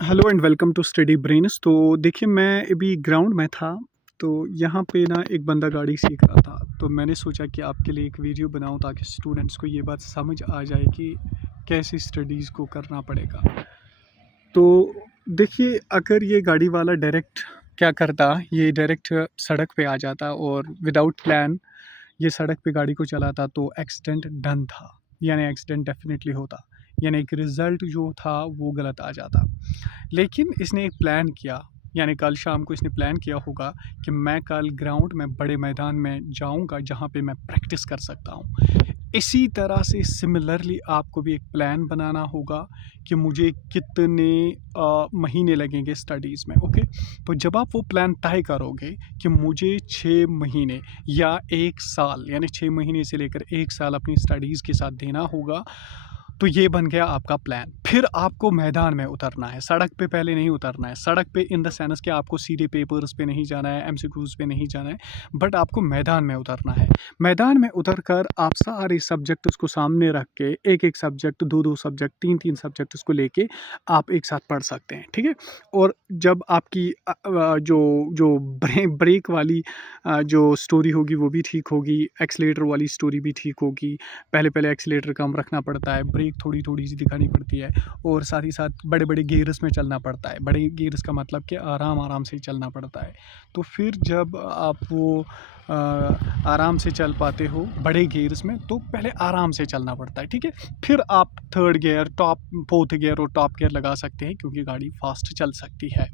Hello and welcome to Study Brains. तो देखिए, मैं अभी ग्राउंड में था। तो यहाँ पे ना एक बंदा गाड़ी सीख रहा था। तो मैंने सोचा कि आपके लिए एक वीडियो बनाऊँ ताकि स्टूडेंट्स को ये बात समझ आ जाए कि कैसे स्टडीज़ को करना पड़ेगा। तो देखिए, अगर ये गाड़ी वाला डायरेक्ट क्या करता, ये डायरेक्ट सड़क पे आ जाता और विदाउट प्लान ये सड़क पे गाड़ी को चलाता तो एक्सीडेंट डन था, यानी एक्सीडेंट डेफिनेटली होता, यानी एक रिज़ल्ट जो था वो गलत आ जाता। लेकिन इसने एक प्लान किया, यानी कल शाम को इसने प्लान किया होगा कि मैं कल ग्राउंड में बड़े मैदान में जाऊंगा जहां पे मैं प्रैक्टिस कर सकता हूं। इसी तरह से सिमिलरली आपको भी एक प्लान बनाना होगा कि मुझे कितने महीने लगेंगे स्टडीज़ में। ओके, तो जब आप वो प्लान तय करोगे कि मुझे 6 महीने या 1 साल, यानी 6 महीने से लेकर 1 साल अपनी स्टडीज़ के साथ देना होगा, तो ये बन गया आपका प्लान। फिर आपको मैदान में उतरना है, सड़क पे पहले नहीं उतरना है। सड़क पे इन द सेंस कि आपको सीधे पेपर्स पे नहीं जाना है, एमसीक्यूज पे नहीं जाना है, बट आपको मैदान में उतरना है। मैदान में उतर कर आप सारे सब्जेक्ट्स को सामने रख के, एक एक सब्जेक्ट, दो दो सब्जेक्ट, तीन तीन सब्जेक्ट्स को लेके आप एक साथ पढ़ सकते हैं। ठीक है। और जब आपकी जो जो ब्रेक वाली जो स्टोरी होगी वो भी ठीक होगी, एक्सीलेटर वाली स्टोरी भी ठीक होगी। पहले पहले एक्सीलेटर कम रखना पड़ता है, ब्रेक थोड़ी थोड़ी सी दिखानी पड़ती है, और साथ ही साथ बड़े बड़े गियर्स में चलना पड़ता है। बड़े गियर्स का मतलब कि आराम आराम से चलना पड़ता है। तो फिर जब आप वो अ, आराम से चल पाते हो बड़े गियर्स में, तो पहले आराम से चलना पड़ता है। ठीक है। फिर आप third gear, top, fourth gear और टॉप गियर लगा सकते हैं, क्योंकि गाड़ी फास्ट चल सकती है।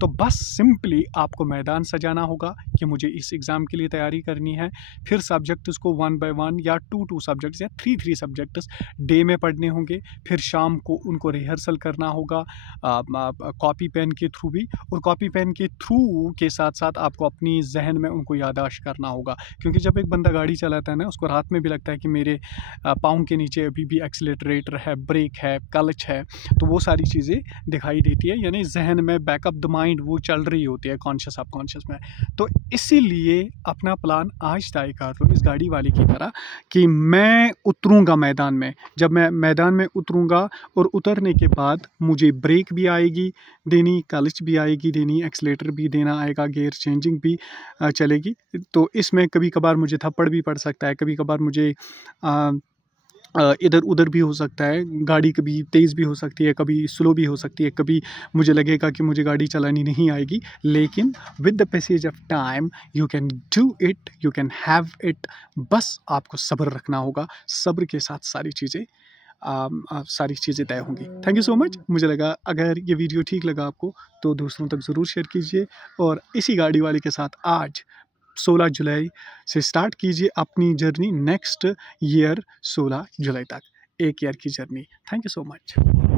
तो बस सिंपली आपको मैदान सजाना होगा कि मुझे इस एग्ज़ाम के लिए तैयारी करनी है। फिर सब्जेक्ट्स को 1 by 1 या 2 सब्जेक्ट्स या 3 सब्जेक्ट्स डे में पढ़ने होंगे। फिर शाम को उनको रिहर्सल करना होगा कॉपी पेन के थ्रू भी, और कॉपी पेन के थ्रू के साथ साथ आपको अपनी जहन में उनको याददाश्त करना होगा। क्योंकि जब एक बंदा गाड़ी चलाता है ना, उसको रात में भी लगता है कि मेरे पाँव के नीचे अभी भी एक्सीलरेटर है, ब्रेक है, क्लच है। तो वो सारी चीज़ें दिखाई देती है, यानी जहन में बैकअप द माइंड वो चल रही होती है कॉन्शियस सबकॉन्शियस में। तो इसीलिए अपना प्लान आज तय कर लो इस गाड़ी वाले की तरह कि मैं उतरूँगा मैदान में। जब मैं मैदान में उतरूँगा और उतरने के बाद मुझे ब्रेक भी आएगी देनी, क्लच भी आएगी देनी, एक्सीलेटर भी देना आएगा, गियर चेंजिंग भी चलेगी। तो इसमें कभी कभार मुझे थप्पड़ भी पड़ सकता है, कभी कभार मुझे इधर उधर भी हो सकता है। गाड़ी कभी तेज़ भी हो सकती है, कभी स्लो भी हो सकती है, कभी मुझे लगेगा कि मुझे गाड़ी चलानी नहीं आएगी। लेकिन with the passage of time you can do it, you can have it. बस आपको सब्र रखना होगा, सब्र के साथ सारी चीज़ें तय होंगी। Thank you so much. मुझे लगा अगर ये वीडियो ठीक लगा आपको तो दूसरों तक ज़रूर शेयर कीजिए, और इसी गाड़ी वाले के साथ आज 16 जुलाई से स्टार्ट कीजिए अपनी जर्नी नेक्स्ट ईयर 16 जुलाई तक, एक ईयर की journey. Thank you so much.